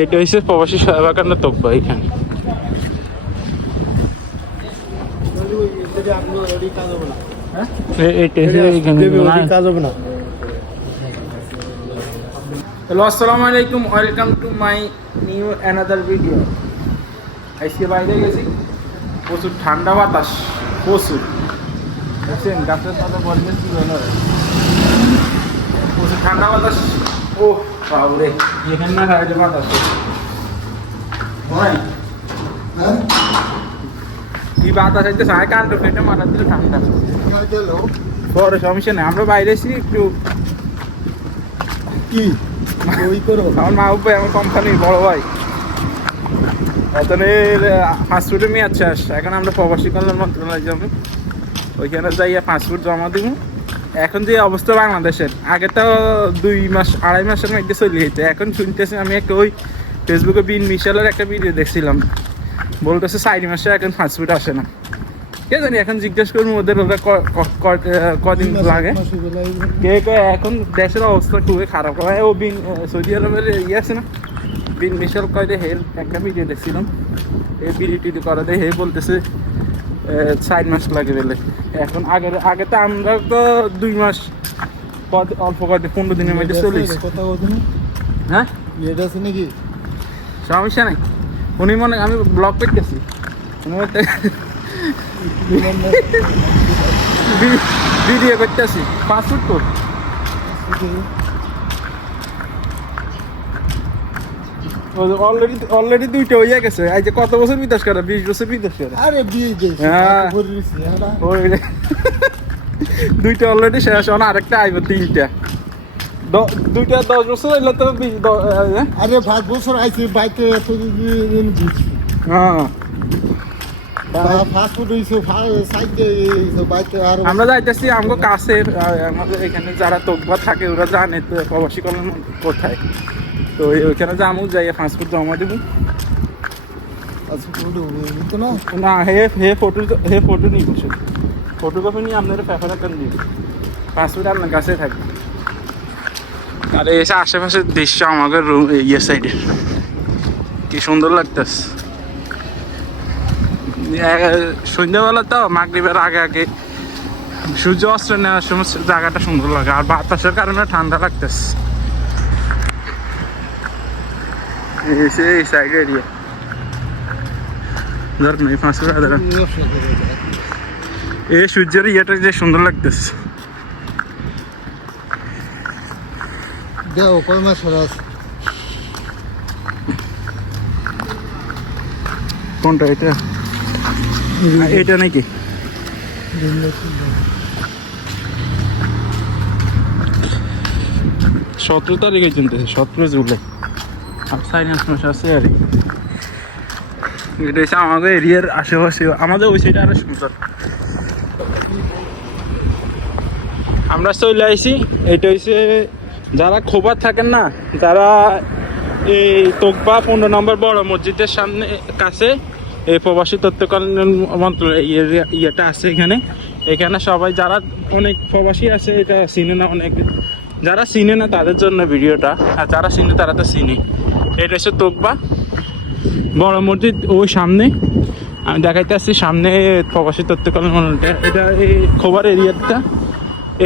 এটা হচ্ছে প্রবাসী সেবাকান্ড তকবা এখানে। হ্যালো, আসসালামু আলাইকুম, welcome to my new another video. আজকে বাইরে গেছি। প্রচুর ঠান্ডা বাতাস, প্রচুর। দেখছেন, গাছের সাথে কি প্রচুর ঠান্ডা বাতাস। ও বাবরে। এখানে না খাইলে বাতাস হয়। কি পেটে মাথা দিলে ঠান্ডা। বড় সমস্যা নেই আমরা বাইরে এসেছি একটু কি? ওই করো আমার মা উপায় আমার কোম্পানির বড় ভাই। এতনে ফাস্টফুডে আছে আস এখন আমরা প্রবাসী কল্যাণ মন্ত্রণালয় যাব। ওইখানে যাইয়া ফাস্টফুড জমা দিব। এখন যে অবস্থা বাংলাদেশের আগে তো দুই মাস আড়াই মাসের মধ্যে চলে যেত এখন শুনতেছি আমি একটা ওই ফেসবুকে বিন মিশালের একটা ভিডিও দেখছিলাম। বলতেছে চারি মাসে এখন ফাস্টফুড আসে না। কে জানি এখন জিজ্ঞেস করুন ওদের ওরা কদিন লাগে। কে কে এখন দেশের অবস্থা খুবই খারাপ। হয় ও বিন সৌদি আরবের ইয়ে আছে না? বিন মিশাল কয়টা হের একটা ভিডিও দেখছিলাম। এই ভিডিও টিডি করা দেয় হে বলতেছে চার মাস লাগে বলে এখন আগে আগে তো আমরা তো দুই মাস অল্প কয়টা পনেরো দিনের মধ্যে চলে এসেছি। কথা বলছো না হ্যাঁ? লেট আছে নাকি? সমস্যা নাই। উনি মনে আমি ব্লগ করতেছি। উনি বলতে ভিডিও করতেছি। পাসপোর্ট তো। অলরেডি অলরেডি দুইটা হইয়া গেছে। এই যে কত বছর বিদেশ করে? বিশ বছর বিদেশ করে। আরে হ্যাঁ। হ্যাঁ দুইটা অলরেডি শেষ হন আরেকটা আইব তিনটা। দুইটা দশ বছর হইলে তো আরে পাঁচ বছর আইছি বাইকে এতদিন হ্যাঁ। আমরা যাইতেছি আমগো কাছে আমাদের এখানে যারা তোকবা থাকে ওরা জানে তো প্রবাসী কল্যাণ কোথায়। তো ওই- ওইখানে যাব যাই ফাস্টফুড জমা দেবো না? হে হে ফটো হে ফটো নিব শুধু ফটোগ্রাফি নিয়ে আপনারা পেপার আকার দিন পাসপোর্ট আপনার কাছে থাকবে। আর এসে আশেপাশের দৃশ্য আমাদের রুম ইয়ে সাইডে কি সুন্দর লাগতেছে। সন্ধ্যাবেলা তো মাগরিবের আগে আগে সূর্য অস্ত্র নেওয়ার সময় জায়গাটা সুন্দর লাগে আর বাতাসের কারণে ঠান্ডা লাগতেছে। এ সূর্যের ইয়েটা যে সুন্দর লাগতেছে দেও কয় মাস কোনটা এটা এটা নাকি সতেরো তারিখে চলতেছে সতেরো জুলাই এটা হচ্ছে আমাদের এরিয়ার আশেপাশে। আমাদের সুন্দর। আমরা চলে আইছি। এটা হচ্ছে যারা খোবার থাকেন না, তারা এই তোকবা পনেরো নম্বর বড় মসজিদের সামনে, কাছে এই প্রবাসী মন্ত্রণালয় ইয়ে- ইয়েটা আছে এখানে। এখানে সবাই যারা অনেক প্রবাসী আছে, এটা চিনে না অনেক। যারা চিনে না তাদের জন্য ভিডিওটা। আর যারা চিনে তারা তো চিনে। এটা হচ্ছে তোকবা বড় মসজিদ ওই সামনে। আমি দেখাইতে আসছি, সামনে প্রবাসী তত্ত্বকালীন মন্ত্রণালয় এটা এই খোবার এরিয়াটা।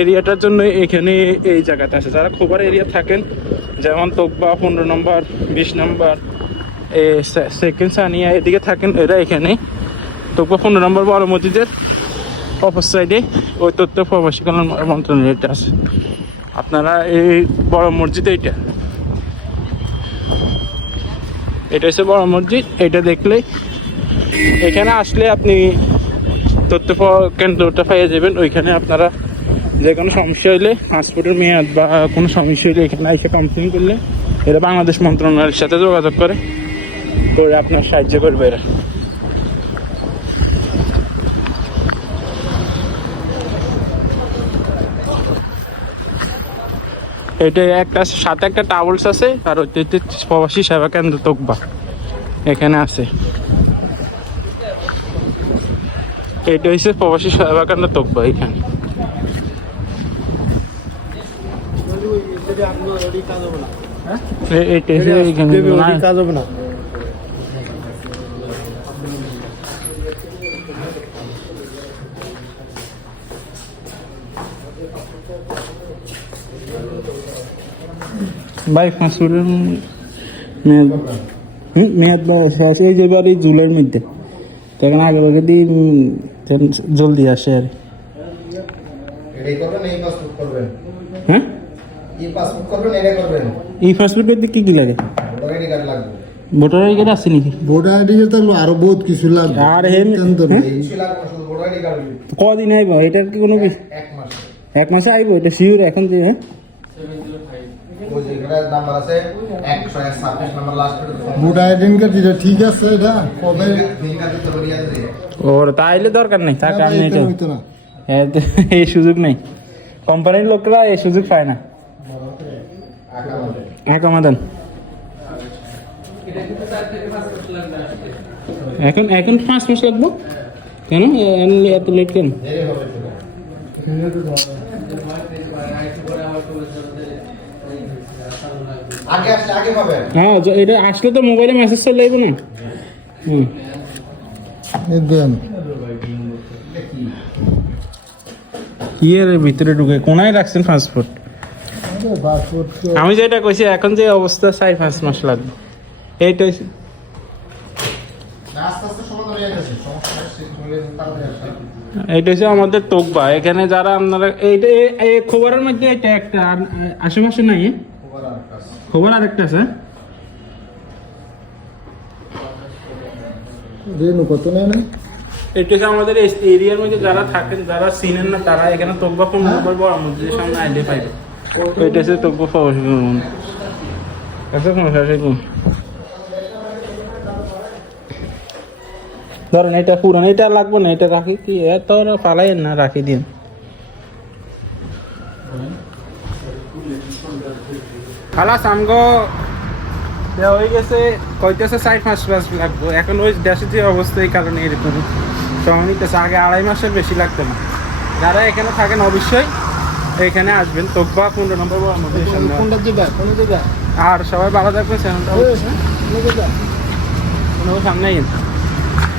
এরিয়াটার জন্য এখানে এই জায়গাটা আছে। যারা খোবার এরিয়া থাকেন, যেমন তোকবা পনেরো নম্বর, বিশ নম্বর সেকেন্ড সানিয়া এদিকে থাকেন, এরা এখানে। তোকবা পনেরো নম্বর বড় মসজিদের অপর সাইডে ওই তথ্য প্রবাসী কল্যাণ মন্ত্রণালয়টা আছে। আপনারা এই বড় মসজিদ এইটা এটা হচ্ছে বড় মসজিদ, এটা দেখলে এখানে আসলে আপনি তথ্য কেন্দ্রটা পেয়ে যাবেন। ওইখানে আপনারা যে কোনো সমস্যা হলে পাসপোর্টের মেয়াদ বা কোনো সমস্যা হলে এখানে এসে কমপ্লেন করলে এটা বাংলাদেশ মন্ত্রণালয়ের সাথে যোগাযোগ করে করে আপনার সাহায্য করবে এরা। এটা একটা সাথে একটা টাওয়েলস আছে আর হচ্ছে প্রবাসী সেবা কেন্দ্র তোকবা। এখানে আছে। এটা হচ্ছে প্রবাসী সেবা কেন্দ্র তোকবা এখানে। এটা হবে না এ- এইটা হচ্ছে এইখানে না। কাজ হবে না। ভাই ফাঁসুরের মেয়াদ। হুম, মেয়াদ বা- শেষ এই যে বাড়ি জুলাইয়ের মধ্যে। তখন আগে আগে দিন জলদি আসে আর। করবেন হ্যাঁ? পাসপোর্ট করতে কি কি লাগে? ভোটার আইডি কার্ড লাগবে। ভোটার আইডি কার্ড আছে নাকি? ভোটার আইডি তো আরও বহুত কিছু লাগবে। আর হ্যাঁ? কদিন আইব? এটার কি কোনো কি- এক মাস এক মাসে আইব? এটা শিওর এখন যে হ্যাঁ? ঠিক আছে এটা? দিতে পারি আছে। ওর তাইলে দরকার নেই না কারণ নেই এই সুযোগ নেই। কোম্পানির লোকরা এই সুযোগ পায় না। কমাদান এখন এখন পাঁচ মাস লাগবো? কেন? এত লেট কেন? আগে আসলে আগে পাবেন। হ্যাঁ এটা আসলে তো মোবাইলে মেসেজ চলে যাব না। হুম। দেন। ইয়ের ভিতরে ঢুকে? কোনায় রাখছেন পাসপোর্ট আমি যেটা কইছি এখন যে অবস্থা চাই পাঁচ মাস লাগবে। এইটা হইছে- আস্তে আস্তে সমাধান হয়ে গেছে সমস্যা এইটা হচ্ছে আমাদের তোকবা। এখানে যারা আপনারা এইটা এই খবরের মধ্যে এটা একটা আশেপাশে নাই? খবর আর আরেকটা আছে। এটা হচ্ছে আমাদের এরিয়ার মধ্যে যারা থাকেন যারা চিনেন না তারা এখানে তোকবা ফোন বড় মসজিদের সামনে আইডি পাইবে। এটা হচ্ছে তোকবা ভ্রমণ আচ্ছা আছে কোন ধরেন এটা পুরান এটা লাগবে না এটা রাখি কি? এত ফালাই না রাখি দিন। খালাস আমগো হয়ে গেছে কইতেছে চার পাঁচ মাস লাগবো। এখন ওই দেশের যে অবস্থা এই কারণে এরকম। সময় নিতেছে আগে আড়াই মাসের বেশি লাগতো না। যারা এখানে থাকেন অবশ্যই এখানে আসবেন। তোকবা পনেরো নম্বর আর সবাই ভালো থাকবেন চ্যানেলটা কোনো সামনে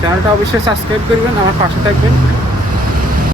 চ্যানেলটা অবশ্যই সাবস্ক্রাইব করবেন আমার পাশে থাকবেন।